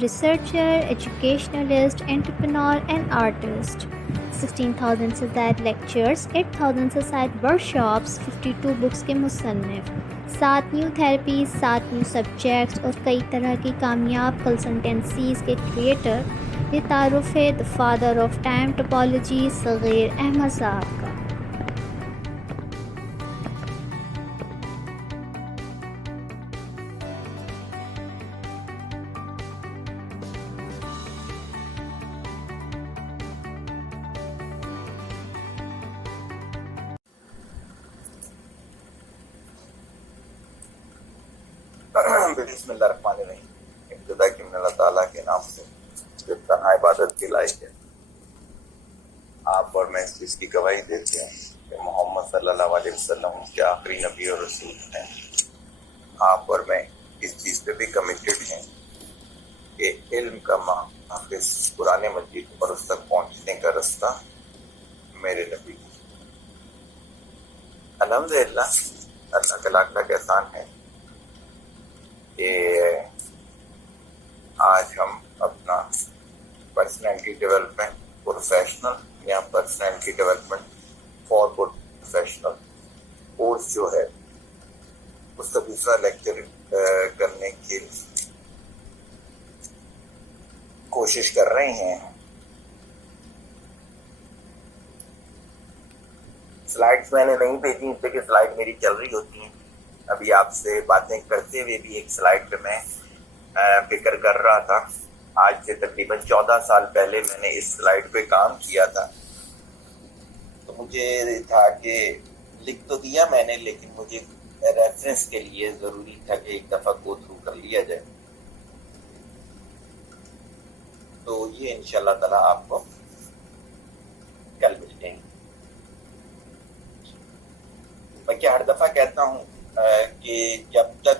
researcher, educationalist, entrepreneur and artist. 16,000 سے زائد lectures, 8,000 سے زائد ورکشاپس، 52 بکس کے مصنف، 7 نیو تھراپیز، 7 نیو سبجیکٹس اور کئی طرح کی کامیاب کنسلٹنسیز کے کریٹر، یہ تعارف ہے the father of time topology صغیر احمد صاحب کا۔ بسم اللہ الرحمن الرحیم۔ ابتدا کی من اللہ تعالیٰ کے نام سے جو تنہا عبادت کے لائق ہے۔ آپ اور میں اس چیز کی گواہی دیتے ہیں کہ محمد صلی اللہ علیہ وسلم کے آخری نبی اور رسول ہیں۔ آپ اور میں اس چیز پہ بھی کمیٹڈ ہیں کہ علم کا محافظ قرآن مجید پر اس تک پہنچنے کا رستہ میرے نبی۔ الحمدللہ اللہ کا لاکھ لاکھ احسان ہے کہ آج ہم اپنا پرسنالٹی ڈیولپمنٹ پروفیشنل یا personality development for professional course جو ہے اس کا دوسرا لیکچر کرنے کی کوشش کر رہے ہیں۔ سلائڈز میں نے نہیں بھیجی اس لیے کہ سلائڈ میری چل رہی ہوتی ہیں۔ ابھی آپ سے باتیں کرتے ہوئے بھی ایک سلائڈ پہ میں فکر کر رہا تھا۔ آج سے تقریباً 14 سال پہلے میں نے اس سلائڈ پہ کام کیا تھا، تو مجھے تھا کہ لکھ تو دیا میں نے، لیکن مجھے ریفرنس کے لیے ضروری تھا کہ ایک دفعہ گو تھرو کر لیا جائے۔ تو یہ انشاءاللہ تعالیٰ آپ کو کل ملتے ہیں۔ میں کیا ہر دفعہ کہتا ہوں کہ جب تک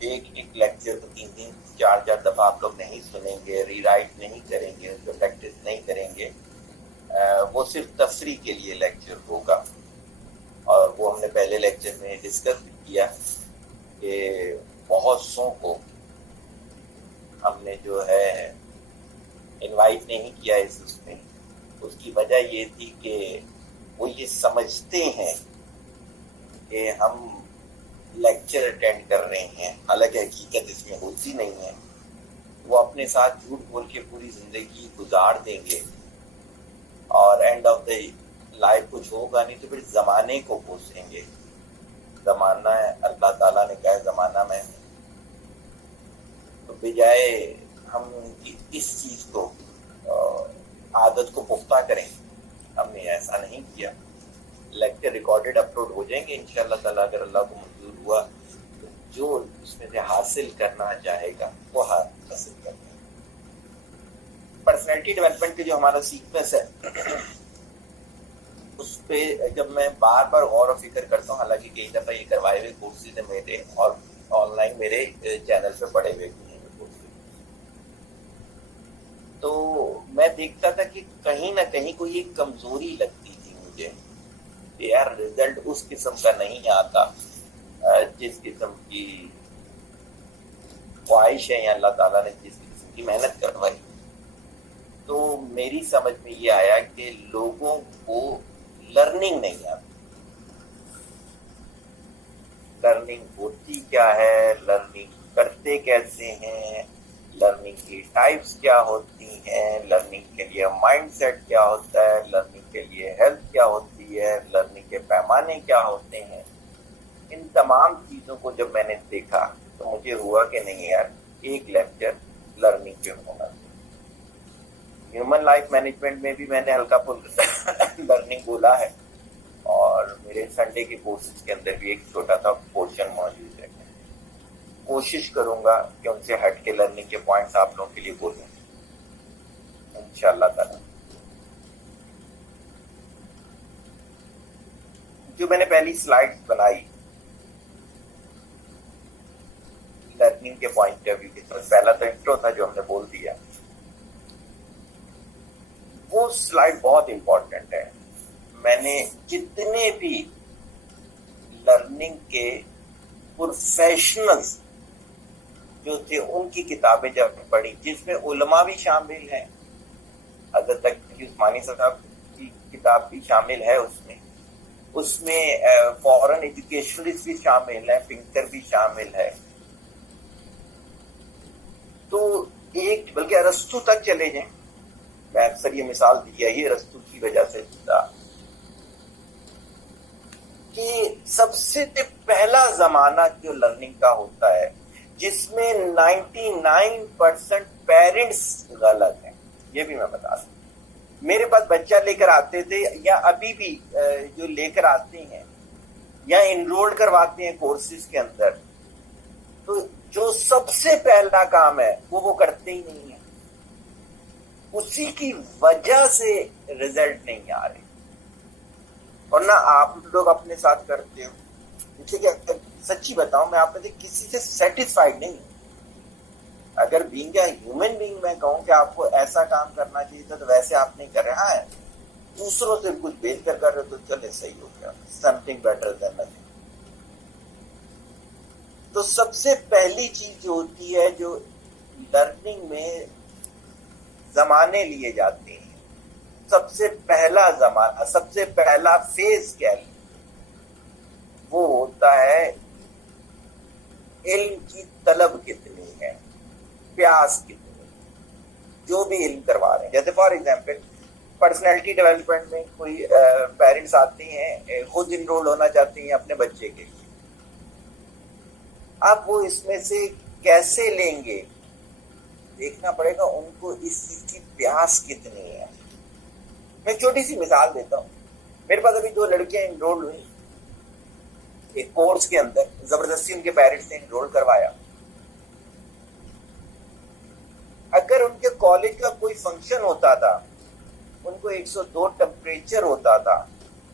ایک لیکچر کو 3 4 دفعہ آپ لوگ نہیں سنیں گے، ری رائٹ نہیں کریں گے، پریکٹس نہیں کریں گے، وہ صرف تفریح کے لیے لیکچر ہوگا۔ اور وہ ہم نے پہلے لیکچر میں ڈسکس بھی کیا کہ بہت سو کو ہم نے جو ہے انوائٹ نہیں کیا اس میں۔ اس کی وجہ یہ تھی کہ وہ یہ سمجھتے ہیں کہ ہم لیکچر اٹینڈ کر رہے ہیں، حالانکہ حقیقت اس میں ہوتی نہیں ہے۔ وہ اپنے ساتھ جھوٹ بول کے پوری زندگی گزار دیں گے اور اینڈ آف دا لائف کچھ ہوگا نہیں، تو پھر زمانے کو کوسیں گے۔ زمانہ ہے، اللہ تعالیٰ نے کہا ہے زمانہ میں، تو بجائے ہم اس چیز کو عادت کو پختہ کریں، ہم نے ایسا نہیں کیا۔ لیکچر ریکارڈڈ اپلوڈ ہو جائیں گے انشاءاللہ تعالیٰ، اگر اللہ کو منظور ہوا تو جو اس میں سے حاصل کرنا چاہے گا وہ حاصل کرنا ہے۔ پرسنالٹی ڈیولپمنٹ کا جو ہمارا سیکوینس ہے اس پہ جب میں بار بار غور و فکر کرتا ہوں، حالانکہ کئی دفعہ یہ کروائے ہوئے کورسز ہیں میرے، اور آن لائن میرے چینل پہ پڑے ہوئے ہیں کورسز، تو میں دیکھتا تھا کہ کہیں نہ کہیں کوئی ایک کمزوری لگتی تھی مجھے کہ یار رزلٹ اس قسم کا نہیں آتا جس قسم کی خواہش ہے یا اللہ تعالیٰ نے جس قسم کی محنت کروائی۔ تو میری سمجھ میں یہ آیا کہ لوگوں کو لرننگ نہیں آتی۔ لرننگ ہوتی کیا ہے، لرننگ کرتے کیسے ہیں، لرننگ کی ٹائپس کیا ہوتی ہیں، لرننگ کے لیے مائنڈ سیٹ کیا ہوتا ہے، لرننگ کے لیے ہیلتھ کیا ہوتی ہے، لرننگ کے پیمانے کیا ہوتے ہیں، ان تمام چیزوں کو جب میں نے دیکھا تو مجھے ہوا کہ نہیں یار، ایک لیکچر لرننگ پہ ہونا چاہیے۔ ہیومن لائف مینجمنٹ میں بھی میں نے ہلکا پھلکا لرننگ بولا ہے، اور میرے سنڈے کے کورسز کے اندر بھی ایک چھوٹا سا پورشن موجود ہے۔ کوشش کروں گا کہ ان سے ہٹ کے لرننگ کے پوائنٹس آپ لوگوں کے لیے بولوں انشاءاللہ تعالی۔ جو میں نے پہلی سلائڈ بنائی لرننگ کے پوائنٹ آف ویو کی طرف، پہلا تو انٹرو تھا جو ہم نے بول دیا، وہ سلائڈ بہت امپورٹنٹ ہے۔ میں نے جتنے بھی لرننگ کے پروفیشنلز جو جو تھے ان کی کتابیں جب پڑھی، جس میں علماء بھی شامل ہیں، حضرت تقی عثمانی صاحب کی کتاب بھی شامل ہے، اس میں فورن ایجوکیشنلسٹ بھی شامل ہے، تھنکر بھی شامل ہے. تو ایک بلکہ ارسطو تک چلے جائیں، میں اکثر یہ مثال دیا ہی ارسطو کی وجہ سے تھا کہ سب سے پہلا زمانہ جو لرننگ کا ہوتا ہے جس میں 99% پیرنٹس غلط ہیں. یہ بھی میں بتا دوں، میرے پاس بچہ لے کر آتے تھے یا ابھی بھی جو لے کر آتے ہیں یا انرول کرواتے ہیں کورسز کے اندر، تو جو سب سے پہلا کام ہے وہ کرتے ہی نہیں ہیں. اسی کی وجہ سے رزلٹ نہیں آ رہے، اور نہ آپ لوگ اپنے ساتھ کرتے ہو. ٹھیک ہے، سچی بتاؤں، میں آپ میں سے کسی سے سیٹسفائیڈ نہیں ہوں. اگر بینگ اے ہیومن بینگ میں کہوں کہ آپ کو ایسا کام کرنا چاہیے تھا تو ویسے آپ نہیں کر رہے ہیں، دوسروں سے کچھ بہتر کر رہے تو چلے صحیح ہو گیا، سمتھنگ بیٹر دین نتھنگ. تو سب سے پہلی چیز جو ہوتی ہے، جو لرننگ میں زمانے لیے جاتے ہیں، سب سے پہلا زمانہ، سب سے پہلا فیز کیا ہے، وہ ہوتا ہے علم کی طلب کتنی ہے، پیاس کتنی. جو بھی علم کروا رہے ہیں، جیسے فار ایگزامپل پرسنالٹی ڈیولپمنٹ میں کوئی پیرنٹس آتے ہیں، خود انرول ہونا چاہتے ہیں اپنے بچے کے لیے. اب وہ اس میں سے کیسے لیں گے، دیکھنا پڑے گا ان کو اس چیز کی پیاس کتنی ہے. میں چھوٹی سی مثال دیتا ہوں. میرے پاس ابھی 2 لڑکیاں انرول ہوئی ایک کورس کے اندر، زبردستی ان کے پیرنٹس نے انرول کروایا. اگر ان کے کالج کا کوئی فنکشن ہوتا تھا، ان کو 102 ٹمپریچر ہوتا تھا،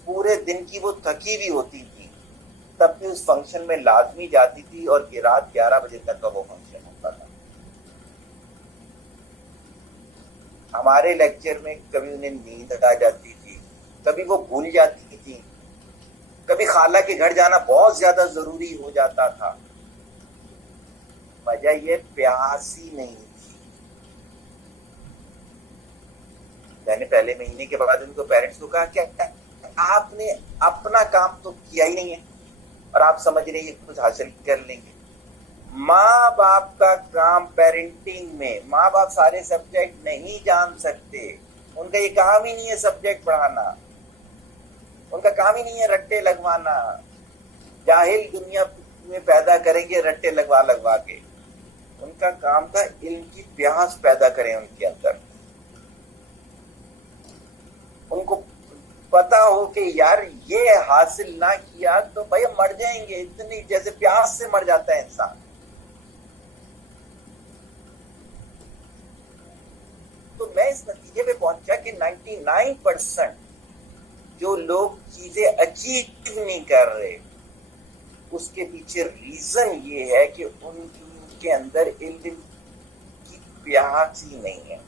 پورے دن کی وہ تھکی بھی ہوتی تھی، تب بھی اس فنکشن میں لازمی جاتی تھی، اور رات 11 بجے تک کا وہ فنکشن ہوتا تھا. ہمارے لیکچر میں کبھی انہیں نیند آ جاتی تھی، کبھی وہ بھول جاتی تھی، کبھی خالہ کے گھر جانا بہت زیادہ ضروری ہو جاتا تھا. وجہ یہ پیاس ہی نہیں تھی. میں نے پہلے مہینے کے بعد ان کو پیرنٹس کو کہا کہ آپ نے اپنا کام تو کیا ہی نہیں ہے اور آپ سمجھ رہے ہیں کچھ حاصل کر لیں گے. ماں باپ کا کام پیرنٹنگ میں، ماں باپ سارے سبجیکٹ نہیں جان سکتے، ان کا یہ کام ہی نہیں ہے سبجیکٹ پڑھانا، ان کا کام ہی نہیں ہے رٹے لگوانا. جاہل دنیا میں پیدا کریں گے رٹے لگوا کے. ان کا کام تھا علم کی پیاس پیدا کریں ان کے اندر. ان کو پتا ہو کہ یار یہ حاصل نہ کیا تو بھائی مر جائیں گے، اتنی جیسے پیاس سے مر جاتا ہے انسان. تو میں اس نتیجے پہ پہنچا کہ 99% جو لوگ چیزیں اچیو نہیں کر رہے، اس کے پیچھے ریزن یہ ہے کہ ان کے اندر علم کی پیاس ہی نہیں ہے.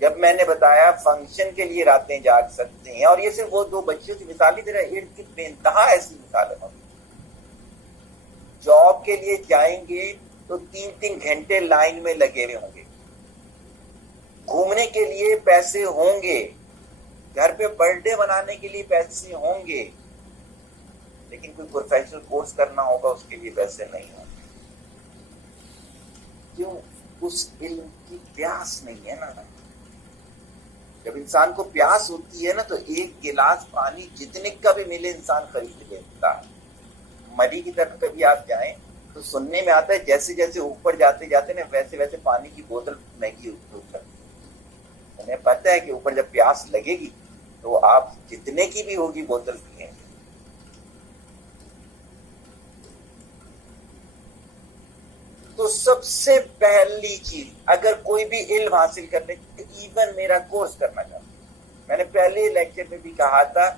جب میں نے بتایا فنکشن کے لیے راتیں جاگ سکتے ہیں، اور یہ صرف وہ 2 بچیوں کی مثال ہی دے رہا ہے، ارد گرد بے انتہا ایسی مثالیں ہوگی. جاب کے لیے جائیں گے تو 3 گھنٹے لائن میں لگے ہوئے ہوں گے، گھومنے کے لیے پیسے ہوں گے، گھر پہ برتھ ڈے منانے کے لیے پیسے ہوں گے، لیکن کوئی پروفیشنل کورس کرنا ہوگا اس کے لیے پیسے نہیں ہوں گے. کیوں؟ اس علم کی پیاس نہیں ہے نا. جب انسان کو پیاس ہوتی ہے نا تو ایک گلاس پانی جتنے کا بھی ملے انسان خرید لیتا ہے. مری کی طرف کبھی آپ جائیں تو سننے میں آتا ہے جیسے جیسے اوپر جاتے جاتے نا ویسے ویسے پانی کی بوتل مہنگی ہوتی ہے. انہیں پتہ ہے کہ اوپر جب پیاس لگے گی تو آپ جتنے کی بھی ہوگی بوتل پیئیں گے. تو سب سے پہلی چیز اگر کوئی بھی علم حاصل کرنے، ایون میرا کورس کرنا چاہتا ہوں، میں نے پہلے لیکچر میں بھی کہا تھا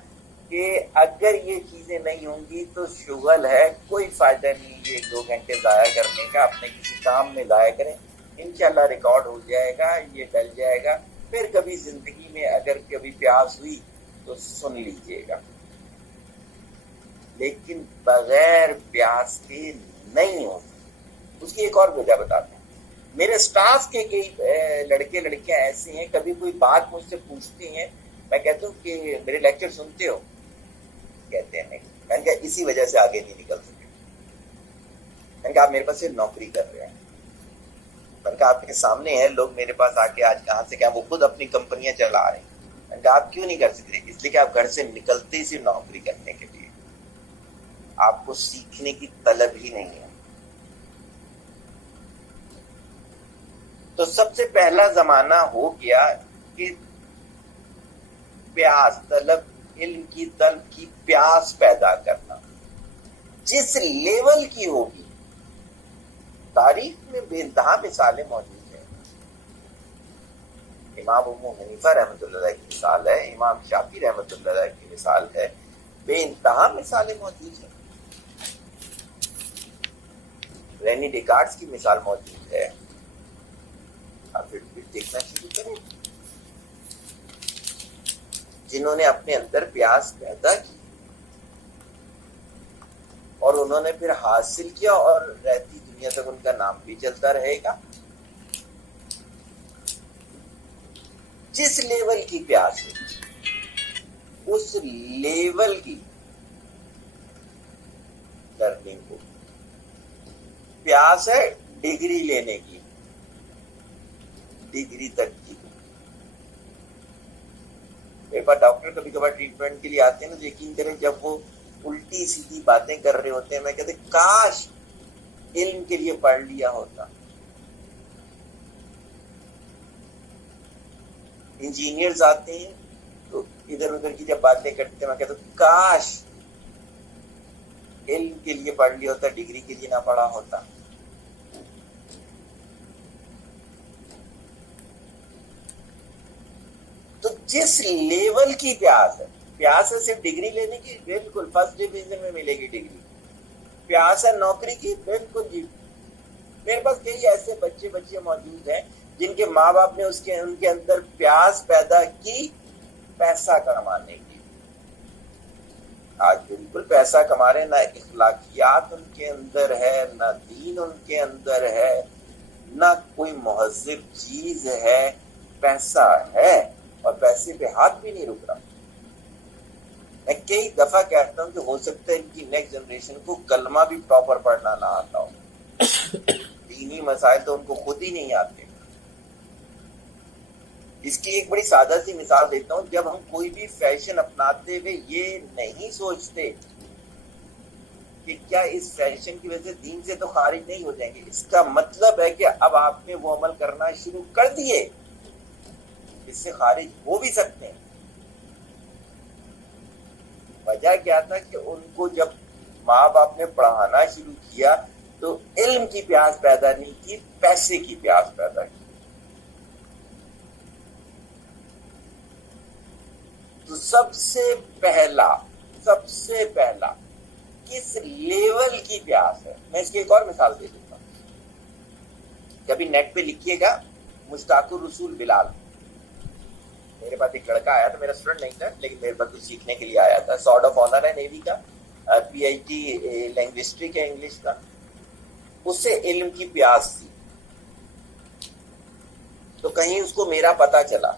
کہ اگر یہ چیزیں نہیں ہوں گی تو شغل ہے، کوئی فائدہ نہیں یہ 1-2 گھنٹے ضائع کرنے کا. اپنے کسی کام میں ضائع کریں، انشاءاللہ ریکارڈ ہو جائے گا، یہ ڈل جائے گا. پھر کبھی زندگی میں اگر کبھی پیاس ہوئی تو سن لیجئے گا، لیکن بغیر پیاس کے نہیں ہوتی. اس کی ایک اور وجہ بتاتے ہیں. میرے سٹاف کے کئی لڑکے لڑکیاں ایسے ہیں, کبھی کوئی بات مجھ سے پوچھتے ہیں, میں کہتا ہوں کہ میرے لیکچر سنتے ہو؟ کہتے ہیں نہیں. میں نے کہا اسی وجہ سے آگے نہیں نکل سکے. میں نے کہا آپ میرے پاس صرف نوکری کر رہے ہیں. میں نے کہا آپ کے سامنے ہے لوگ میرے پاس آ کے آج کہاں سے کیا, وہ خود اپنی کمپنیاں چلا رہے ہیں. میں نے کہا آپ کیوں نہیں کر سکتے؟ اس لیے کہ آپ گھر سے نکلتے ہی صرف نوکری کرنے کے لیے, آپ کو سیکھنے کی طلب ہی نہیں ہے. تو سب سے پہلا زمانہ ہو گیا کہ پیاس طلب, علم کی طلب کی پیاس پیدا کرنا جس لیول کی ہوگی. تاریخ میں بے انتہا مثالیں موجود ہیں. امام ابو حنیفہ رحمۃ اللہ علیہ کی مثال ہے, امام شافعی رحمۃ اللہ علیہ کی مثال ہے, بے انتہا مثالیں موجود ہیں. رینی ڈیکارڈس کی مثال موجود ہے. آپ پھر دیکھنا شروع کریں جنہوں نے اپنے اندر پیاس پیدا کی اور انہوں نے پھر حاصل کیا, اور رہتی دنیا تک ان کا نام بھی چلتا رہے گا. جس لیول کی پیاس ہے اس لیول کی لرننگ کو. پیاس ہے ڈگری لینے کی, ڈگری تک کی. میرے پاس ڈاکٹر کبھی کبھار ٹریٹمنٹ کے لیے آتے ہیں نا, یقین کریں جب وہ الٹی سیدھی باتیں کر رہے ہوتے ہیں میں کہتے کاش علم کے لیے پڑھ لیا ہوتا. انجینئرز آتے ہیں تو ادھر ادھر کی جب باتیں کرتے ہیں میں کہتا ہوں کاش علم کے لیے پڑھ لیا ہوتا, ڈگری کے لیے نہ پڑھا ہوتا. تو جس لیول کی پیاس ہے, پیاس ہے صرف ڈگری لینے کی, بالکل فرسٹ ڈویژن میں ملے گی ڈگری. پیاس ہے نوکری کی, بالکل جی. میرے پاس کئی ایسے بچے موجود ہیں جن کے ماں باپ نے ان کے اندر پیاس پیدا کی پیسہ کمانے کی. آج بالکل پیسہ کما رہے, نہ اخلاقیات ان کے اندر ہے, نہ دین ان کے اندر ہے, نہ کوئی مہذب چیز ہے. پیسہ ہے اور پیسے پہ ہاتھ بھی نہیں رک رہا. میں کئی دفعہ کہتا ہوں کہ ہو سکتا ہے ان کی نیکسٹ جنریشن کو کلمہ بھی پراپر پڑھنا نہ آتا ہو. دینی مسائل تو ان کو خود ہی نہیں آتے. اس کی ایک بڑی سادہ سی مثال دیتا ہوں. جب ہم کوئی بھی فیشن اپناتے ہوئے یہ نہیں سوچتے کہ کیا اس فیشن کی وجہ سے دین سے تو خارج نہیں ہو جائیں گے, اس کا مطلب ہے کہ اب آپ نے وہ عمل کرنا شروع کر دیے, اس سے خارج ہو بھی سکتے ہیں. وجہ کیا تھا کہ ان کو جب ماں باپ نے پڑھانا شروع کیا تو علم کی پیاس پیدا نہیں کی, پیسے کی پیاس پیدا کی. تو سب سے پہلا کس لیول کی پیاس ہے, میں اس کی ایک اور مثال دے دیتا ہوں. کبھی نیٹ پہ لکھیے گا مشتاق الرسول بلال. میرے پاس ایک لڑکا آیا تھا, میرا اسٹوڈنٹ نہیں تھا لیکن میرے پاس کچھ سیکھنے کے لیے آیا تھا. سارڈ آف آنر ہے نیوی کا, پی ایچ ڈی لینگوسٹک ہے انگلش کا. اس سے علم کی پیاس تھی تو کہیں اس کو میرا پتا چلا,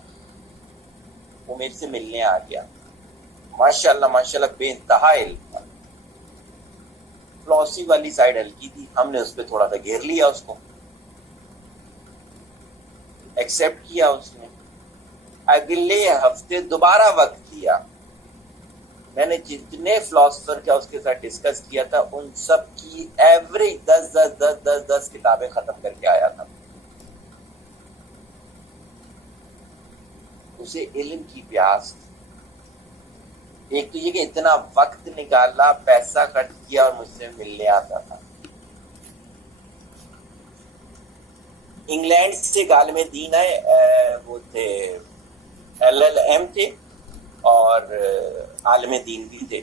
وہ میرے سے ملنے آ گیا. ماشاءاللہ بے انتہا علم تھا. فلاسفی والی سائڈ ہلکی تھی, ہم نے اس پہ تھوڑا سا گھیر لیا, اس کو ایکسپٹ کیا. اس نے اگلے ہفتے دوبارہ وقت دیا. میں نے جتنے فلاسفر کا اس کے ساتھ ڈسکس کیا تھا ان سب کی ایوریج 10 کتابیں ختم کر کے آیا تھا. اسے علم کی پیاس. ایک تو یہ کہ اتنا وقت نکالا, پیسہ خرچ کیا اور مجھ سے ملنے آتا تھا. انگلینڈ سے عالم دین آئے, وہ تھے LLM تھے اور عالم دین بھی تھے.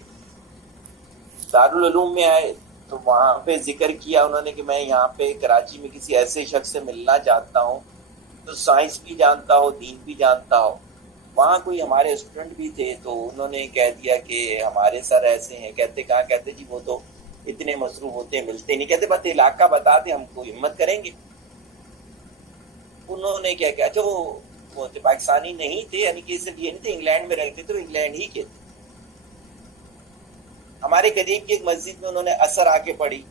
دارالعلوم میں آئے تو وہاں پہ ذکر کیا انہوں نے کہ میں یہاں پہ کراچی میں کسی ایسے شخص سے ملنا چاہتا ہوں تو سائنس بھی جانتا ہو, دین بھی جانتا ہو. وہاں کوئی ہمارے اسٹوڈنٹ بھی تھے تو انہوں نے کہہ دیا کہ ہمارے سر ایسے ہیں. کہتے کہاں؟ کہتے جی وہ تو اتنے مصروف ہوتے ہیں, ملتے نہیں. کہتے بس علاقہ بتا دیں ہم کو ہمت کریں گے. انہوں نے کیا کیا, جو وہ پاکستانی نہیں تھے, یعنی کہ صرف یہ نہیں تھے انگلینڈ میں رہتے تھے, وہ انگلینڈ ہی کے تھے. ہمارے قریب کی ایک مسجد میں انہوں نے اثر آ کے پڑھی,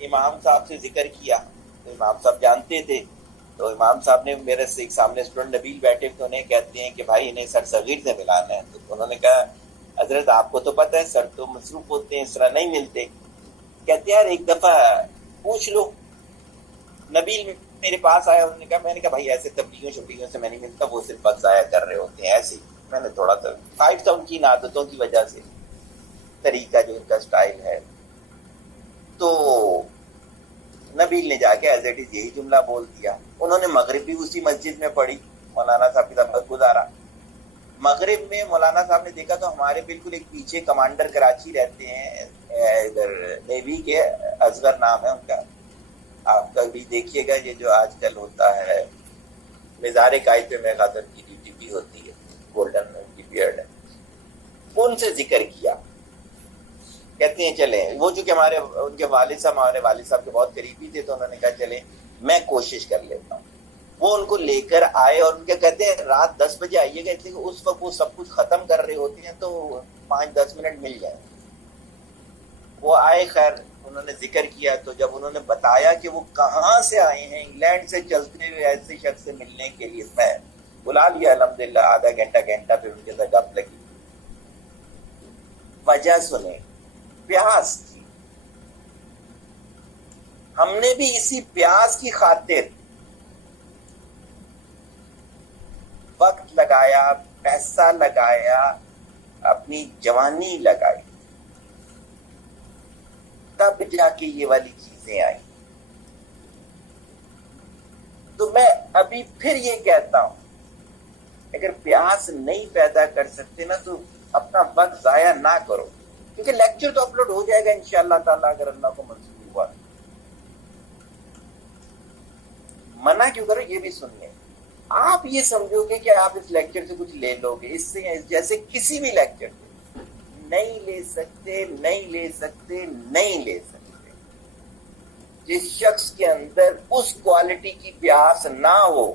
امام صاحب سے ذکر کیا, تو امام صاحب جانتے تھے. تو امام صاحب نے میرے سے ایک سامنے اسٹوڈنٹ نبیل بیٹھے تھے, انہیں کہتے ہیں کہ بھائی انہیں سر صغیر سے ملانا ہے. تو انہوں نے کہا حضرت آپ کو تو پتہ ہے سر تو مصروف ہوتے ہیں, اس طرح نہیں ملتے. کہتے ہیں یار ایک دفعہ پوچھ لو. نبیل میرے پاس آیا, انہوں نے کہا, میں نے کہا بھائی ایسے تبلیغوں شبلیغوں سے میں نہیں ملتا, وہ صرف وقت ضائع کر رہے ہوتے ہیں ایسے ہی. میں نے تھوڑا سا خواہش تھا ان کی عادتوں کی وجہ سے, طریقہ جو ان کا سٹائل ہے. تو نبیل نے جا کے ایز اٹ از یہی جملہ بول دیا. انہوں نے مغرب بھی اسی مسجد میں پڑھی, مولانا صاحب کے ساتھ گزارا. مغرب میں مولانا صاحب نے دیکھا تو ہمارے بالکل ایک پیچھے کمانڈر کراچی رہتے ہیں, ادھر نیوی کے, اصغر نام ہے ان کا. آپ کبھی دیکھیے گا یہ جو آج کل ہوتا ہے مزار قائد پہ میں غادر کی ڈیوٹی بھی ہوتی ہے, گولڈن کی بیئرڈ ہے. ان سے ذکر کیا. کہتے ہیں چلیں, وہ چونکہ ہمارے ان کے والد صاحب کے بہت قریبی تھے, تو انہوں نے کہا چلیں میں کوشش کر لیتا ہوں. وہ ان کو لے کر آئے, اور ان کے کہتے ہیں رات 10 بجے آئیے گا, اس لیے اس وقت وہ سب کچھ ختم کر رہے ہوتے ہیں, تو 5-10 منٹ مل جائیں. وہ آئے, خیر انہوں نے ذکر کیا. تو جب انہوں نے بتایا کہ وہ کہاں سے آئے ہیں, انگلینڈ سے چلتے ہوئے ایسے شخص سے ملنے کے لیے, میں بلا لیا الحمدللہ, آدھا گھنٹہ پھر ان کے ساتھ گپ لگی. وجہ سنیں, پیاس کی. ہم نے بھی اسی پیاس کی خاطر وقت لگایا, پیسہ لگایا, اپنی جوانی لگائی, تب جا کے یہ والی چیزیں آئی. تو میں ابھی پھر یہ کہتا ہوں, اگر پیاس نہیں پیدا کر سکتے نا تو اپنا وقت ضائع نہ کرو, کیونکہ لیکچر تو اپلوڈ ہو جائے گا انشاءاللہ تعالیٰ, اگر اللہ کو منظور ہوا. منع کیوں کرو, یہ بھی سنیے. آپ یہ سمجھو گے کہ آپ اس لیکچر سے کچھ لے لو گے, اس سے جیسے کسی بھی لیکچر سے نہیں لے سکتے, نہیں لے سکتے, نہیں لے سکتے. جس شخص کے اندر اس کوالٹی کی پیاس نہ ہو,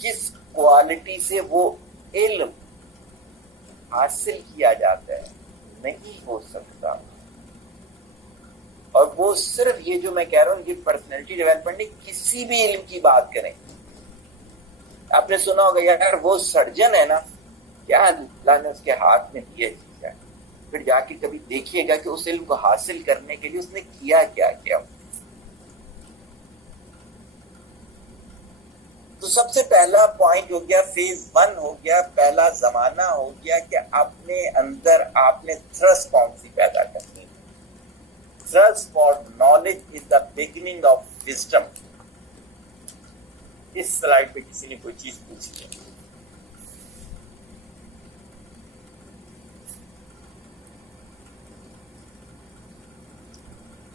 جس کوالٹی سے وہ علم حاصل کیا جاتا ہے, نہیں ہو سکتا. اور وہ صرف یہ جو میں کہہ رہا ہوں, یہ پرسنالٹی ڈیولپمنٹ نہیں, کسی بھی علم کی بات کریں. آپ نے سنا ہوگا یار وہ سرجن ہے نا, کیا اللہ نے اس کے ہاتھ میں یہ چیز ہے, پھر جا کے کبھی دیکھیے گا کہ اس علم کو حاصل کرنے کے لیے اس نے کیا کیا کیا. تو سب سے پہلا پوائنٹ ہو گیا, فیز 1 ہو گیا, پہلا زمانہ ہو گیا کہ اپنے اندر آپ نے تھرسٹ کون سی پیدا کرنی. Thirst for knowledge is the beginning of wisdom. اس سلائڈ پہ کسی نے کوئی چیز پوچھی ہے؟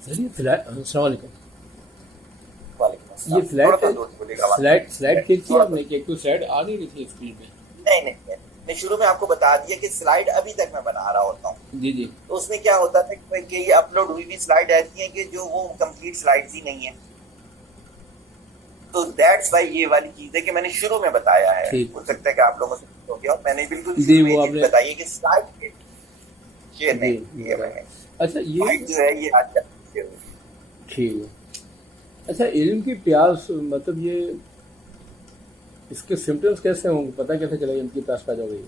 السلام علیکم. وعلیکم یہ سلائڈ کھینچی ہے آپ نے, کہ ایک تو سلائڈ آ نہیں رہی تھی اسکرین پہ. نہیں, میں شروع میں آپ کو بتا دیا کہ سلائڈ ابھی تک میں بنا رہا ہوتا ہوں. جی. تو اس میں کیا ہوتا تھا کہ یہ اپلوڈ ہوئی بھی سلائڈ ایسی ہیں کہ جو وہ کمپلیٹ سلائڈز ہی نہیں ہیں. تو دیٹس وائی یہ والی چیز ہے کہ میں نے شروع میں بتایا ہے. ہو سکتا ہے کہ آپ لوگوں سے ہو گیا, میں نے بالکل بتائی کہ سلائڈ شیئر نہیں کیے میں نے. اچھا یہ جو ہے یہ آج تک ٹھیک ہے. اچھا علم کی پیاس, مطلب یہ اس کے سمپٹمس کیسے ہوں گے, پتہ کیسے چلے گا علم کی پیاس پیدا ہو گئی؟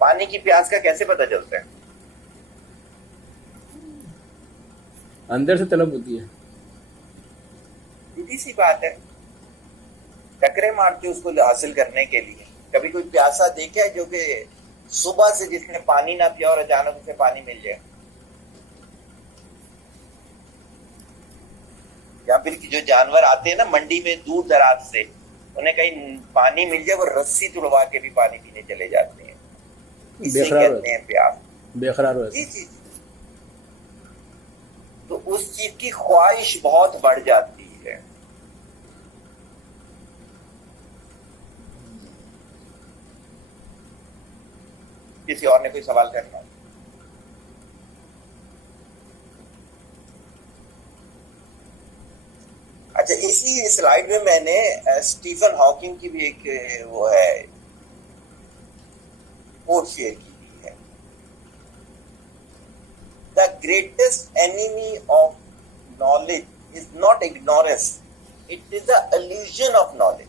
پانی کی پیاس کا کیسے پتہ چلتا ہے؟ اندر سے طلب ہوتی ہے. سیدھی سی بات ہے, ٹکرے مارتے اس کو حاصل کرنے کے لیے. کبھی کوئی پیاسا دیکھا ہے جو کہ صبح سے جس نے پانی نہ پیا اور اچانک اسے پانی مل جائے؟ یا پھر جو جانور آتے ہیں نا منڈی میں دور دراز سے, انہیں کہیں پانی مل جائے, وہ رسی توڑوا کے بھی پانی پینے چلے جاتے ہیں. اسے کہتے ہیں پیاس. بے قرار ہو جی. تو اس چیز کی خواہش بہت بڑھ جاتی ہے. کسی اور نے کوئی سوال کرنا؟ اچھا، اسی سلائیڈ میں میں نے اسٹیفن ہاکنگ کی بھی ایک وہ ہے کوٹ شیئر کی ہوئی ہے. The greatest enemy of knowledge is not ignorance, it is the illusion of knowledge.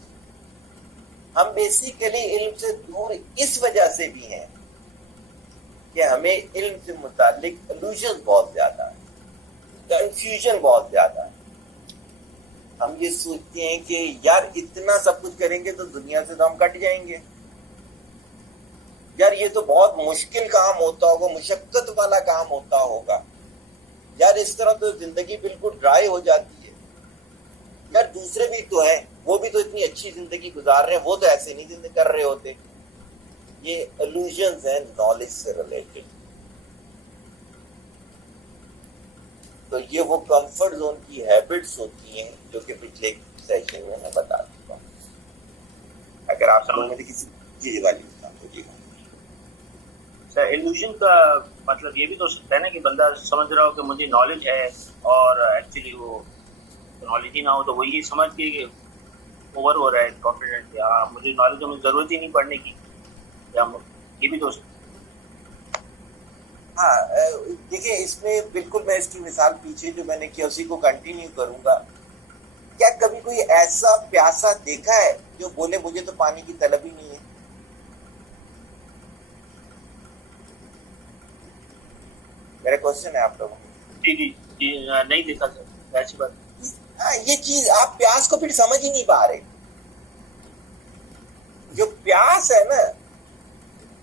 ہم بیسیکلی علم سے دور اس وجہ سے بھی ہیں کہ ہمیں علم سے متعلق illusions بہت زیادہ ہے، کنفیوژن بہت زیادہ ہے. ہم یہ سوچتے ہیں کہ یار اتنا سب کچھ کریں گے تو دنیا سے تو ہم کٹ جائیں گے، یار یہ تو بہت مشکل کام ہوتا ہوگا، مشقت والا کام ہوتا ہوگا، یار اس طرح تو زندگی بالکل ڈرائی ہو جاتی ہے، یار دوسرے بھی تو ہیں، وہ بھی تو اتنی اچھی زندگی گزار رہے ہیں، وہ تو ایسے نہیں زندگی کر رہے ہوتے. یہ illusions ہیں نالج سے ریلیٹڈ. تو یہ وہ کمفرٹ زون کی ہیبٹس ہوتی ہیں جو کہ پچھلے سیشن میں میں بتا چکا ہوں. اگر آپ لوگوں میں کسی چیز والی بتا تو سر ایلوژن کا مطلب یہ بھی تو سکتا ہے نا کہ بندہ سمجھ رہا ہو کہ مجھے نالج ہے اور ایکچولی وہ نالج ہی نہ ہو تو وہ یہ سمجھ کے کہ اوور ہو رہا ہے کانفیڈنٹ کہ ہاں مجھے نالج میں ضرورت ہی نہیں پڑھنے کی، یا یہ بھی تو. ہاں دیکھیں اس میں بالکل میں اس کی مثال پیچھے جو میں نے کیا اسی کو کنٹینیو کروں گا. کیا کبھی کوئی ایسا پیاسا دیکھا ہے جو بولے مجھے تو پانی کی طلب ہی نہیں ہے؟ میرا کوشچن ہے آپ لوگوں کو. جی جی جی نہیں دیکھا سر، ایسی بات. ہاں یہ چیز آپ پیاس کو پھر سمجھ ہی نہیں پا رہے. جو پیاس ہے نا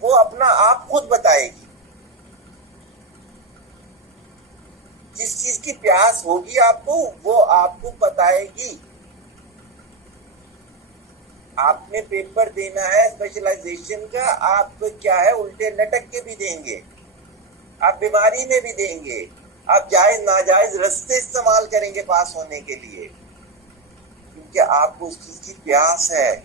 وہ اپنا آپ خود بتائے گی. جس چیز کی پیاس ہوگی آپ کو وہ آپ کو بتائے گی. آپ نے پیپر دینا ہے اسپیشلائزیشن کا، آپ کو کیا ہے الٹے لٹک کے بھی دیں گے، آپ بیماری میں بھی دیں گے، آپ جائز ناجائز رستے استعمال کریں گے پاس ہونے کے لیے، کیونکہ آپ کو اس چیز کی پیاس ہے.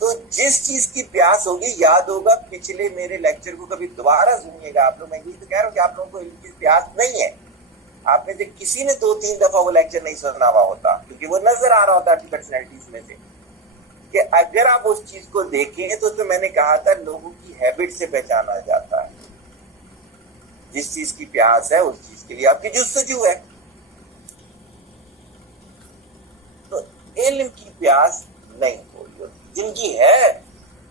تو جس چیز کی پیاس ہوگی، یاد ہوگا پچھلے میرے لیکچر کو کبھی دوبارہ سنیے گا آپ لوگ. میں یہی تو کہہ رہا ہوں کہ آپ لوگوں کو علم کی پیاس نہیں ہے. آپ میں سے کسی نے 2-3 دفعہ وہ لیکچر نہیں سنا ہوا ہوتا، کیونکہ وہ نظر آ رہا ہوتا آپ کی پرسنالٹیز میں سے کہ اگر آپ اس چیز کو دیکھیں تو اس میں میں نے کہا تھا لوگوں کی ہیبٹ سے پہچانا جاتا ہے. جس چیز کی پیاس ہے اس چیز کے لیے آپ کی جستجو ہے. تو علم کی پیاس نہیں ہوئی ہوتی. جن کی ہے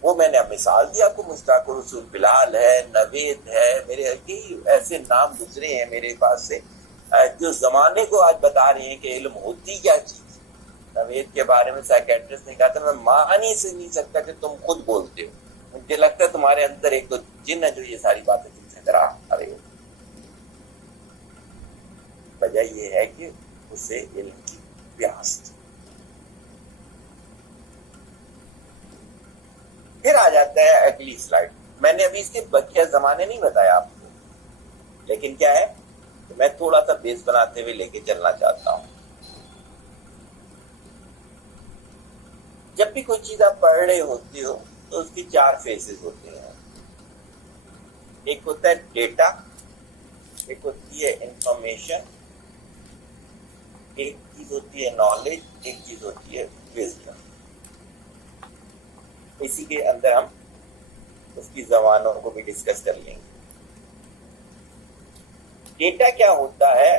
وہ میں نے مثال دی آپ کو، مشتاق الرسول بلال ہے، نوید ہے، میرے کئی ایسے نام گزرے ہیں میرے پاس سے جو زمانے کو آج بتا رہے ہیں کہ علم ہوتی کیا چیز. نوید کے بارے میں سائیکیٹرسٹ نے کہا تھا میں مان ہی سے نہیں سکتا کہ تم خود بولتے ہو، مجھے لگتا ہے تمہارے اندر ایک تو جن ہے جو یہ ساری باتیں تم سے کرا رہے ہو. وجہ یہ ہے کہ اسے علم کی پیاس تھی. پھر آ جاتا ہے اگلی سلائیڈ. میں نے ابھی اس کے بقیہ زمانے نہیں بتایا آپ کو، لیکن کیا ہے میں تھوڑا سا بیس بناتے ہوئے لے کے چلنا چاہتا ہوں. جب بھی کوئی چیز آپ پڑھ رہے ہوتے ہو تو اس کی 4 فیزز ہوتے ہیں. ایک ہوتا ہے ڈیٹا، ایک ہوتی ہے انفارمیشن، ایک چیز ہوتی ہے نالج، ایک چیز ہوتی ہے وزڈم. اسی کے اندر ہم اس کی زبانوں کو بھی ڈسکس کر لیں گے. ڈیٹا کیا ہوتا ہے؟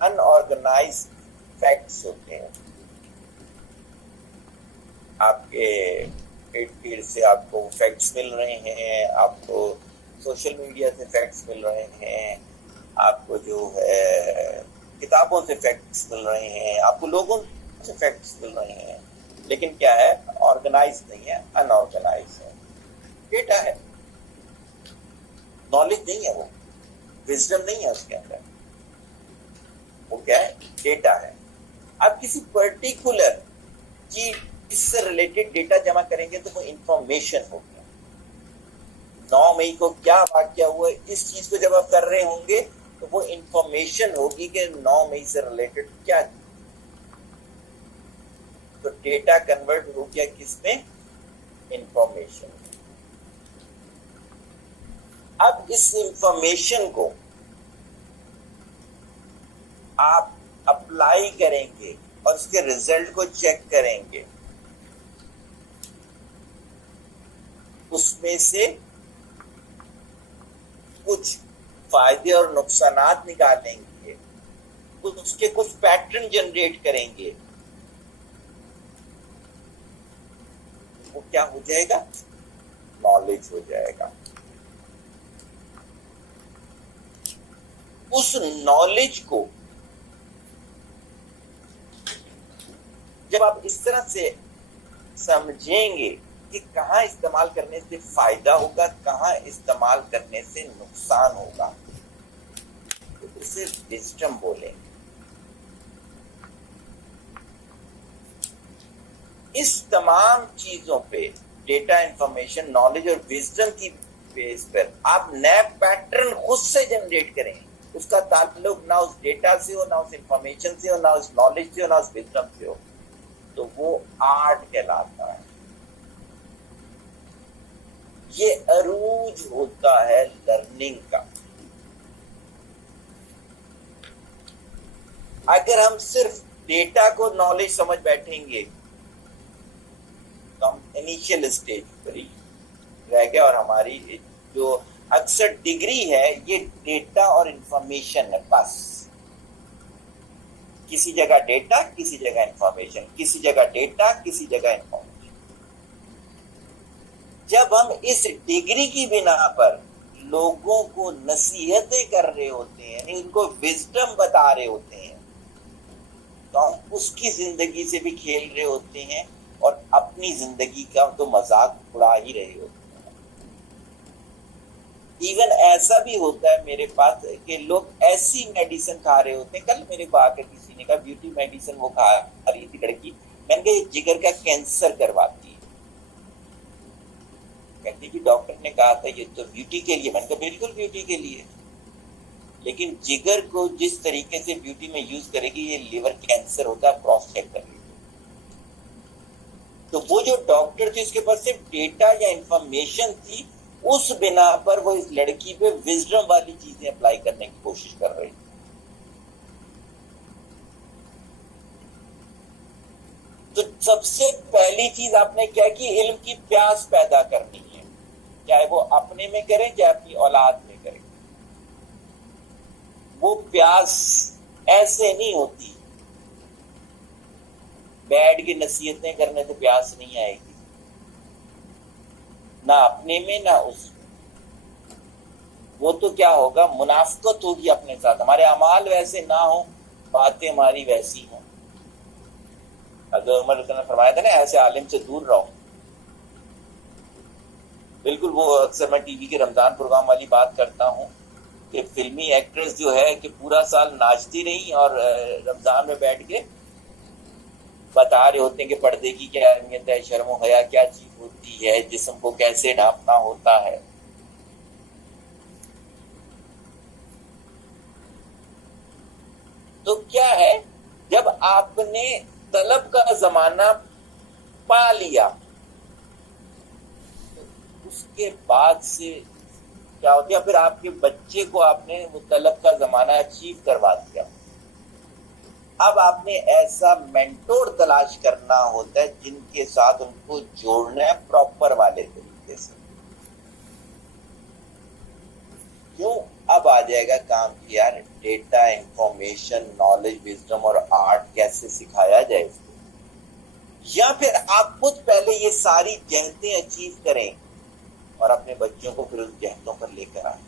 ان آرگنائز فیکٹس ہوتے ہیں. آپ کے ارد سے آپ کو فیکٹس مل رہے ہیں، آپ کو سوشل میڈیا سے فیکٹس مل رہے ہیں، آپ کو جو ہے کتابوں سے فیکٹس مل رہے ہیں، آپ کو لوگوں سے فیکٹس مل رہے ہیں، لیکن کیا ہے آرگنائز نہیں ہے، ان آرگنائز ہے. ڈیٹا ہے، نالج نہیں ہے، وہ وزڈم نہیں ہے اس کے اندر. وہ کیا ہے؟ ڈیٹا ہے. آپ کسی پرٹیکولر چیز سے ریلیٹڈ ڈیٹا جمع کریں گے تو وہ انفارمیشن ہوگی. 9 مئی کو کیا واقعہ ہوا ہے اس چیز کو جب آپ کر رہے ہوں گے تو وہ انفارمیشن ہوگی کہ 9 مئی سے ریلیٹڈ کیا. تو ڈیٹا کنورٹ ہو گیا کس میں؟ انفارمیشن. اب اس انفارمیشن کو آپ اپلائی کریں گے اور اس کے ریزلٹ کو چیک کریں گے. اس میں سے کچھ فائدے اور نقصانات نکالیں گے, اس کے کچھ پیٹرن جنریٹ کریں گے. وہ کیا ہو جائے گا؟ نالج ہو جائے گا. اس نالج کو جب آپ اس طرح سے سمجھیں گے کہ کہاں استعمال کرنے سے فائدہ ہوگا, کہاں استعمال کرنے سے نقصان ہوگا, تو اسے وزڈم بولیں گے. اس تمام چیزوں پہ ڈیٹا, انفارمیشن, نالج اور وزڈم کی بیس پر آپ نئے پیٹرن خود سے جنریٹ کریں. اس کا تعلق نہ اس ڈیٹا سے ہو, نہ اس انفارمیشن سے ہو, نہ اس نالج سے ہو, نہ اس وزڈم سے ہو, تو وہ آرٹ کہلاتا ہے. یہ عروج ہوتا ہے لرننگ کا. اگر ہم صرف ڈیٹا کو نالج سمجھ بیٹھیں گے تو ہم انیشیل اسٹیج پر ہی رہ گئے, اور ہماری جو اکثر ڈگری ہے یہ ڈیٹا اور انفارمیشن ہے بس. کسی جگہ ڈیٹا, کسی جگہ انفارمیشن, کسی جگہ ڈیٹا, کسی جگہ انفارمیشن. جب ہم اس ڈگری کی بنا پر لوگوں کو نصیحتیں کر رہے ہوتے ہیں, یعنی ان کو وزڈم بتا رہے ہوتے ہیں, تو ہم اس کی زندگی سے بھی کھیل رہے ہوتے ہیں اور اپنی زندگی کا تو مذاق اڑا ہی رہے ہوتے ہیں. ایون ایسا بھی ہوتا ہے میرے پاس کہ لوگ ایسی میڈیسن کھا رہے ہوتے ہیں. کل میرے کو آ کر کسی نے کہا بیوٹی میڈیسن وہ کھا رہی تھی لڑکی, میں نے کہا یہ جگر کا کینسر کرواتی ہے. کہتے کہ ڈاکٹر نے کہا تھا یہ تو بیوٹی کے لیے. میں نے کہا بالکل بیوٹی کے لیے, لیکن جگر کو جس طریقے سے بیوٹی میں یوز کرے گی یہ لیور کینسر ہوتا ہے, کراس چیک کر لیجیے. تو وہ جو ڈاکٹر تھے اس کے پاس صرف ڈیٹا یا انفارمیشن تھی, اس بنا پر وہ اس لڑکی پہ وزڈم والی چیزیں اپلائی کرنے کی کوشش کر رہے تھے. تو سب سے پہلی چیز آپ نے کیا کی؟ علم کی پیاس پیدا کرنی ہے, چاہے وہ اپنے میں کریں چاہے اپنی اولاد میں کریں. وہ پیاس ایسے نہیں ہوتی, بیٹھ کے نصیحتیں کرنے سے پیاس نہیں آئے گی, نہ اپنے میں نہ اس میں. وہ تو کیا ہوگا؟ منافقت ہوگی اپنے ساتھ. ہمارے اعمال ویسے نہ ہوں, باتیں ہماری ویسی ہوں. حضرت عمر رضی اللہ عنہ نے فرمایا تھا نا, ایسے عالم سے دور رہو. بالکل وہ اکثر میں ٹی وی کے رمضان پروگرام والی بات کرتا ہوں کہ فلمی ایکٹریس جو ہے کہ پورا سال ناچتی رہی اور رمضان میں بیٹھ کے بتا رہے ہوتے ہیں کہ پردے کی کیا اہمیت ہے, شرم و حیا کیا چیز ہوتی ہے, جسم کو کیسے ڈھانپنا ہوتا ہے. تو کیا ہے, جب آپ نے طلب کا زمانہ پا لیا تو اس کے بعد سے کیا ہوتا ہے, پھر آپ کے بچے کو آپ نے وہ طلب کا زمانہ اچیو کروا دیا. اب آپ نے ایسا مینٹور تلاش کرنا ہوتا ہے جن کے ساتھ ان کو جوڑنا ہے پراپر والے طریقے سے. کیوں؟ اب آ جائے گا کام کی یار ڈیٹا, انفارمیشن, نالج, وزڈم اور آرٹ کیسے سکھایا جائے اس کو. یا پھر آپ خود پہلے یہ ساری جہتیں اچیو کریں اور اپنے بچوں کو پھر اس جہتوں پر لے کر آئیں.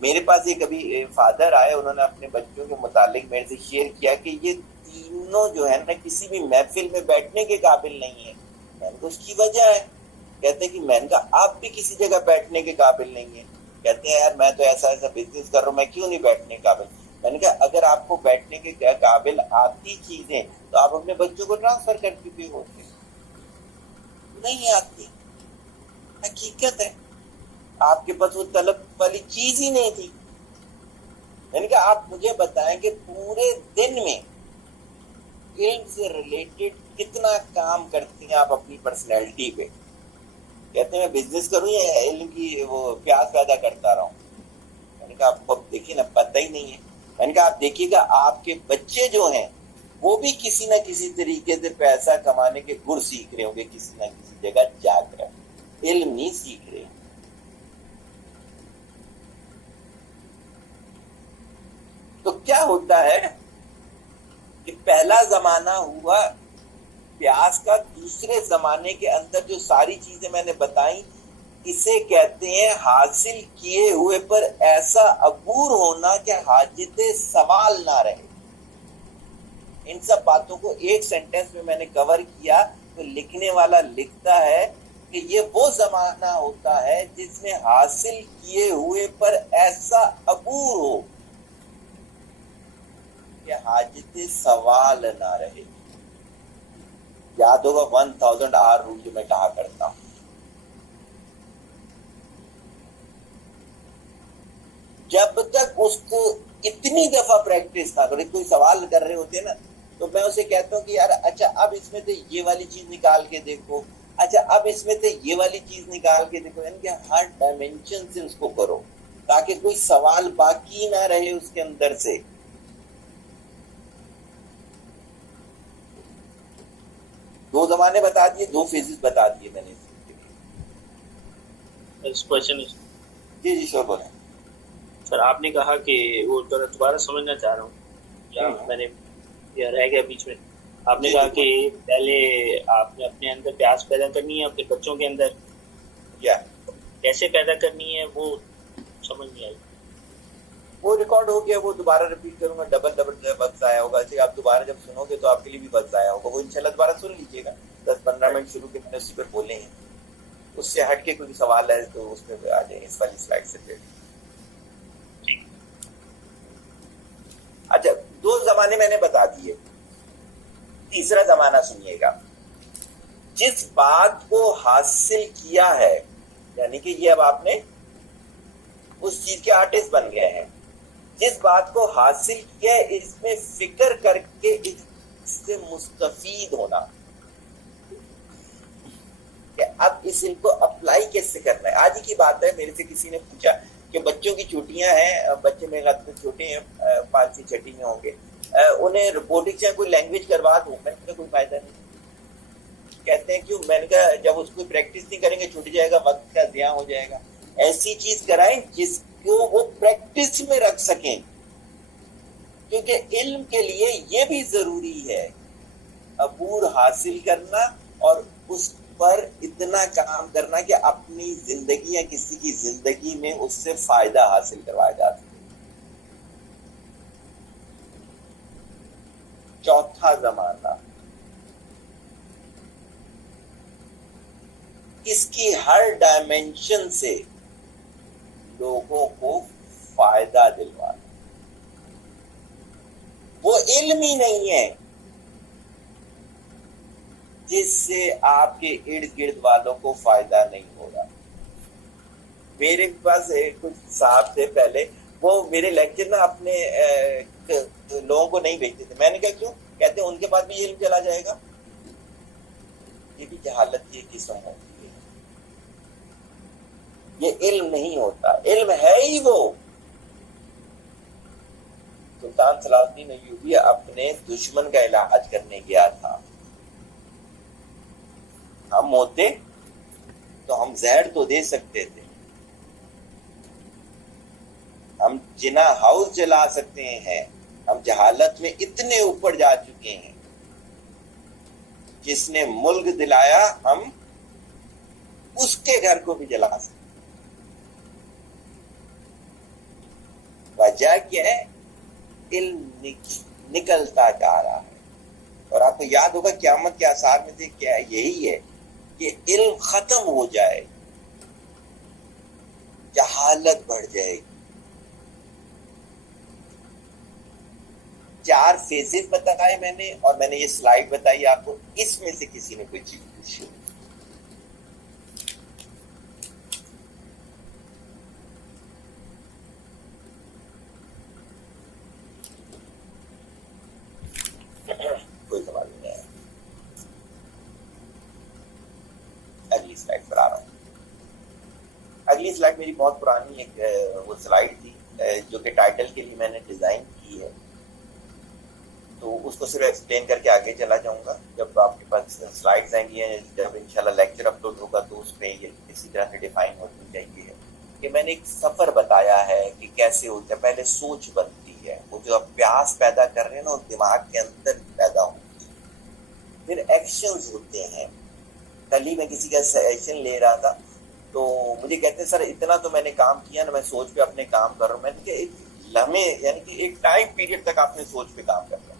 میرے پاس ایک ابھی فادر آئے, انہوں نے اپنے بچوں کے متعلق میرے سے شیئر کیا کہ یہ تینوں جو ہے نا کسی بھی محفل میں بیٹھنے کے قابل نہیں ہے. میں نے کہا اس کی وجہ ہے. کہتے ہیں کہ میں نے کہا آپ بھی کسی جگہ بیٹھنے کے قابل نہیں ہیں. کہتے ہیں یار میں تو ایسا بزنس کر رہا ہوں, میں کیوں نہیں بیٹھنے کے قابل. میں نے کہا اگر آپ کو بیٹھنے کے قابل آتی چیزیں تو آپ اپنے بچوں کو ٹرانسفر کر چکے ہوتے. نہیں آتی, حقیقت ہے آپ کے پاس وہ طلب والی چیز ہی نہیں تھی. میں نے کہا آپ مجھے بتائیں کہ پورے دن میں علم سے ریلیٹڈ کتنا کام کرتی ہیں آپ اپنی پرسنالٹی پہ. کہتے ہیں میں بزنس کروں یا علم کی وہ پیاس پیدا کرتا رہا ہوں. میں نے کہا آپ کو دیکھیے نا پتہ ہی نہیں ہے. میں نے کہا آپ دیکھیے گا آپ کے بچے جو ہیں وہ بھی کسی نہ کسی طریقے سے پیسہ کمانے کے گر سیکھ رہے ہوں گے کسی نہ کسی جگہ جا کر, علم نہیں سیکھ رہے. تو کیا ہوتا ہے کہ پہلا زمانہ ہوا پیاس کا, دوسرے زمانے کے اندر جو ساری چیزیں میں نے بتائیں اسے کہتے ہیں حاصل کیے ہوئے پر ایسا عبور ہونا کہ حاجت سوال نہ رہے. ان سب باتوں کو ایک سینٹنس میں نے کور کیا تو لکھنے والا لکھتا ہے کہ یہ وہ زمانہ ہوتا ہے جس میں حاصل کیے ہوئے پر ایسا عبور ہو کہ حاجت سوال نہ رہے. یاد ہوگا 1000 آر رول جو میں کہا کرتا ہوں. جب تک اس کو اتنی دفعہ پریکٹس نہ کرے, کوئی سوال کر رہے ہوتے ہیں نا تو میں اسے کہتا ہوں کہ یار اچھا اب اس میں سے یہ والی چیز نکال کے دیکھو, اچھا اب اس میں سے یہ والی چیز نکال کے دیکھو. یعنی کہ ہر ڈائمینشن سے اس کو کرو تاکہ کوئی سوال باقی نہ رہے اس کے اندر سے. دو زمانے بتا دیے, دو فیزز بتا دیے میں نے. جی جی سر بولیں. سر آپ نے کہا کہ وہ دوبارہ سمجھنا چاہ رہا ہوں کیا میں نے یہ رہ گیا بیچ میں. آپ نے کہا کہ پہلے آپ نے اپنے اندر پیاس پیدا کرنی ہے اپنے بچوں کے اندر, کیا کیسے پیدا کرنی ہے وہ سمجھ نہیں آئی. وہ ریکارڈ ہو گیا, وہ دوبارہ ریپیٹ کروں گا, ڈبل وقت ضائع ہوگا. اسے آپ دوبارہ جب سنو گے تو آپ کے لیے بھی وقت ضائع ہوگا. وہ انشاءاللہ دوبارہ سن لیجیے گا, 10-15 منٹ شروع کے میں نے اسی پر بولے ہیں. اس سے ہٹ کے کوئی سوال ہے تو اس پہ آ جائیں اس والی سلائڈ سے پھر. اچھا 2 زمانے میں نے بتا دیے, تیسرا زمانہ سنیے گا. جس بات کو حاصل کیا ہے یعنی کہ یہ اب آپ نے اس چیز کے آرٹسٹ بن گئے ہیں. جس بات کو حاصل کیا ہے اس میں فکر کر کے اس سے مستفید ہونا کہ اب اس علم کو اپلائی کیسے کرنا ہے. آج ہی کی بات ہے, میرے سے کسی نے پوچھا کہ بچوں کی چھٹیاں ہیں, بچے میرے خیال سے چھوٹے ہیں, 5-6 میں ہوں گے, انہیں روبوٹکس یا کوئی لینگویج کروا دوں. میں نے کہا کوئی فائدہ نہیں. کہتے ہیں کیوں؟ میں نے کہا جب اس کو پریکٹس نہیں کریں گے چھوٹ جائے گا, وقت کا ضیاع ہو جائے گا. ایسی چیز کرائیں جس کو وہ پریکٹس میں رکھ سکیں, کیونکہ علم کے لیے یہ بھی ضروری ہے عبور حاصل کرنا اور اس پر اتنا کام کرنا کہ اپنی زندگی یا کسی کی زندگی میں اس سے فائدہ حاصل کروایا جا سکے. چوتھا زمانہ اس کی ہر ڈائمینشن سے لوگوں کو فائدہ دلوانا. وہ علم ہی نہیں ہے جس سے آپ کے ارد گرد والوں کو فائدہ نہیں ہوگا. میرے پاس کچھ صاحب تھے پہلے, وہ میرے لیکچر نا اپنے لوگوں کو نہیں بھیجتے تھے. میں نے کہا کیوں؟ کہتے ہیں ان کے پاس بھی علم چلا جائے گا. یہ بھی جہالت کی قسم ہوتی ہے. یہ علم نہیں ہوتا, علم ہے ہی وہ. سلطان صلاح الدین ایوبی اپنے دشمن کا علاج کرنے گیا تھا. ہم ہوتے تو ہم زہر تو دے سکتے تھے, ہم جنا ہاؤس جلا سکتے ہیں. ہم جہالت میں اتنے اوپر جا چکے ہیں, جس نے ملک دلایا ہم اس کے گھر کو بھی جلا سکتے. وجہ کیا ہے؟ علم نکلتا جا رہا ہے. اور آپ کو یاد ہوگا قیامت کے آثار میں سے کیا یہی ہے کہ علم ختم ہو جائے, جہالت بڑھ جائے گی. 4 فیزز بتائے میں نے, اور میں نے یہ سلائیڈ بتائی آپ کو. اس میں سے کسی نے کوئی چیز پوچھی؟ کوئی سلائڈ میری بہت پرانی ایک وہ سلائڈ تھی جو کہ ٹائٹل کے لیے میں نے ڈیزائن کی ہے، تو اس کو صرف ایکسپلین کر کے آگے چلا جاؤں گا. جب آپ کے پاس سلائڈز آئیں گی، جب انشاءاللہ لیکچر اپلوڈ ہوگا تو اس پہ یہ اسی طرح سے ڈیفائن ہوتی چاہیے کہ میں نے ایک سفر بتایا ہے کہ کیسے ہوتا ہے. پہلے سوچ بنتی ہے، وہ جو آپ پیاس پیدا کر رہے ہیں نا وہ دماغ کے اندر پیدا ہوتی ہے، پھر ایکشنز ہوتے ہیں. کل ہی میں کسی کا سیشن لے رہا تھا تو مجھے کہتے ہیں سر اتنا تو میں نے کام کیا نا، میں سوچ پہ اپنے کام کر رہا ہوں. میں نے کہا ایک لمحے یعنی کہ ایک ٹائم پیریڈ تک آپ نے سوچ پہ کام کرنا،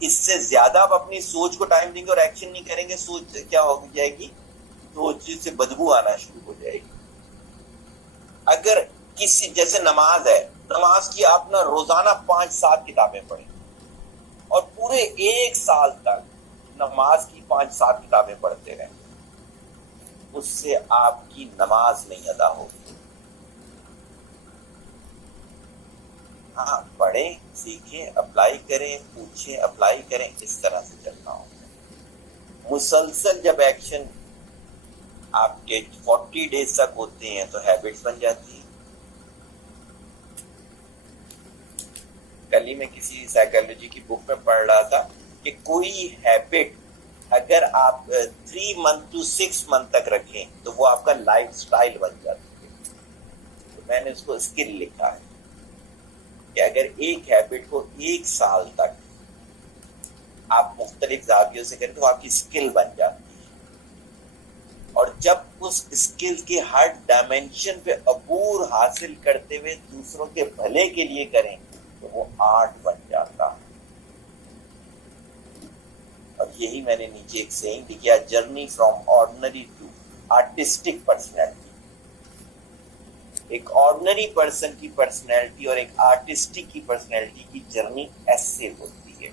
اس سے زیادہ آپ اپنی سوچ کو ٹائم دیں گے اور ایکشن نہیں کریں گے، سوچ کیا ہو جائے گی، سوچ سے بدبو آنا شروع ہو جائے گی. اگر کسی جیسے نماز ہے، نماز کی آپ نا روزانہ 5-7 کتابیں پڑھیں اور پورے 1 سال تک نماز کی 5-7 کتابیں پڑھتے رہیں، اس سے آپ کی نماز نہیں ادا ہوگی. ہاں پڑھیں، سیکھیں، اپلائی کریں، پوچھیں، اپلائی کریں، اس طرح سے چلنا ہوگا. مسلسل جب ایکشن آپ کے 40 ڈیز تک ہوتے ہیں تو ہیبٹس بن جاتی ہیں. کل ہی میں کسی سائیکالوجی کی بک میں پڑھ رہا تھا کہ کوئی ہیبٹ اگر آپ 3 منتھ to 6 منتھ تک رکھیں تو وہ آپ کا لائف سٹائل بن جاتی ہے. تو میں نے اس کو اسکل لکھا ہے کہ اگر ایک ہیبٹ کو 1 سال تک آپ مختلف زاویوں سے کریں تو آپ کی اسکل بن جاتی ہے، اور جب اس اسکل کے ہر ڈائمینشن پہ عبور حاصل کرتے ہوئے دوسروں کے بھلے کے لیے کریں تو وہ آرٹ بن جاتا ہے. اور یہی میں نے نیچے ایک سیئنگ لکھا، journey from ordinary to artistic personality. ایک آرڈنری پرسن کی پرسنالٹی اور ایک آرٹسٹک کی پرسنالٹی کی جرنی ایسے ہوتی ہے.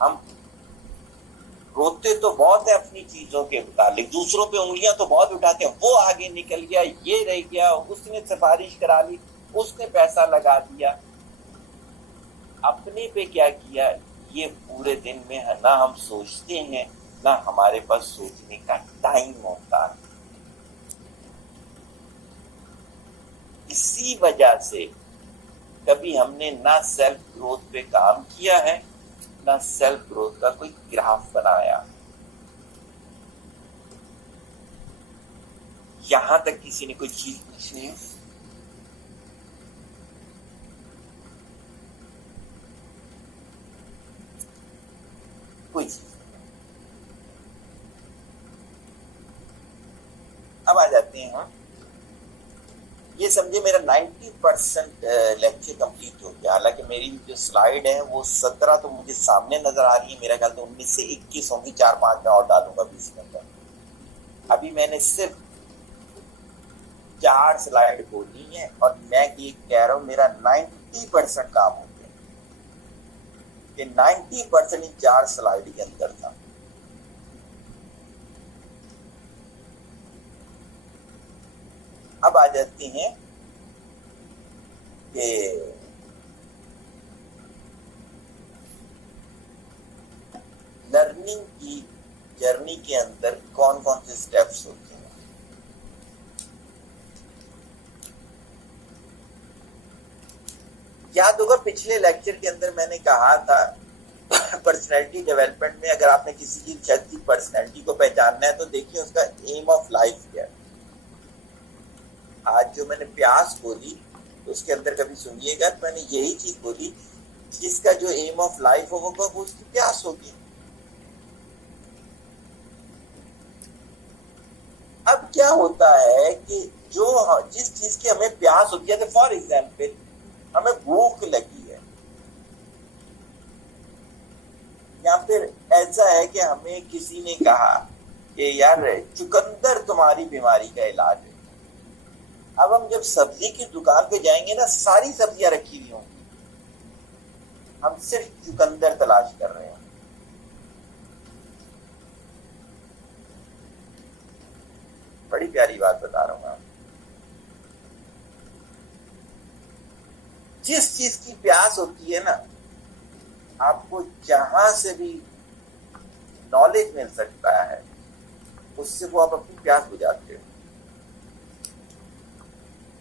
ہم روتے تو بہت ہیں اپنی چیزوں کے متعلق، دوسروں پہ انگلیاں تو بہت اٹھاتے ہیں، وہ آگے نکل گیا، یہ رہ گیا، اس نے سفارش کرا لی، اس نے پیسہ لگا دیا. اپنے پہ کیا کیا یہ پورے دن میں نہ ہم سوچتے ہیں نہ ہمارے پاس سوچنے کا ٹائم ہوتا ہے. اسی وجہ سے کبھی ہم نے نہ سیلف گروتھ پہ کام کیا ہے نہ سیلف گروتھ کا کوئی گراف بنایا. یہاں تک کسی نے کوئی چیز پوچھنی ہے؟ کوئی چیز. اب آ جاتے ہیں ہم، یہ سمجھے میرا 90% لیکچر کمپلیٹ ہو گیا. حالانکہ میری جو سلائیڈ ہے وہ 17 تو مجھے سامنے نظر آ رہی ہے، میرا خیال تو 19 سے 21 ہوں گی، 4-5 میں اور ڈالوں گا 20 منٹ. ابھی میں نے صرف 4 سلائیڈ بولی ہیں اور میں یہ کہہ رہا ہوں میرا 90% کام ہو گیا کہ 90% ان 4 سلائیڈ کے اندر تھا. اب آ جاتے ہیں کہ لرننگ کی جرنی کے اندر کون کون سے سٹیپس ہوتے ہیں. یاد ہوگا پچھلے لیکچر کے اندر میں نے کہا تھا پرسنالٹی ڈیولپمنٹ میں اگر آپ نے کسی کی شخص کی پرسنالٹی کو پہچاننا ہے تو دیکھیے اس کا ایم آف لائف کیا ہے. آج جو میں نے پیاس بولی تو اس کے اندر کبھی سنیے گا میں نے یہی چیز بولی، جس کا جو ایم آف لائف ہوگا وہ اس کی پیاس ہوگی. اب کیا ہوتا ہے کہ جس چیز کی ہمیں پیاس ہوتی ہے، فار ایگزامپل ہمیں بھوک لگی ہے، یا پھر ایسا ہے کہ ہمیں کسی نے کہا کہ یار چقندر تمہاری بیماری کا علاج ہے. اب ہم جب سبزی کی دکان پہ جائیں گے نا، ساری سبزیاں رکھی ہوئی ہوں گی، ہم صرف چقندر تلاش کر رہے ہیں. بڑی پیاری بات بتا رہا ہوں آپ. جس چیز کی پیاس ہوتی ہے نا، آپ کو جہاں سے بھی نالج مل سکتا ہے اس سے وہ آپ اپنی پیاس بجھاتے ہو.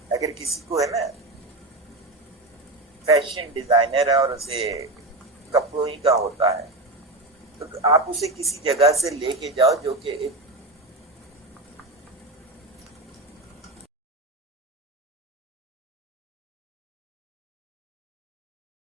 اگر کسی کو ہے نا فیشن ڈیزائنر ہے اور اسے کپڑوں ہی کا ہوتا ہے، تو آپ اسے کسی جگہ سے لے کے جاؤ جو کہ ایک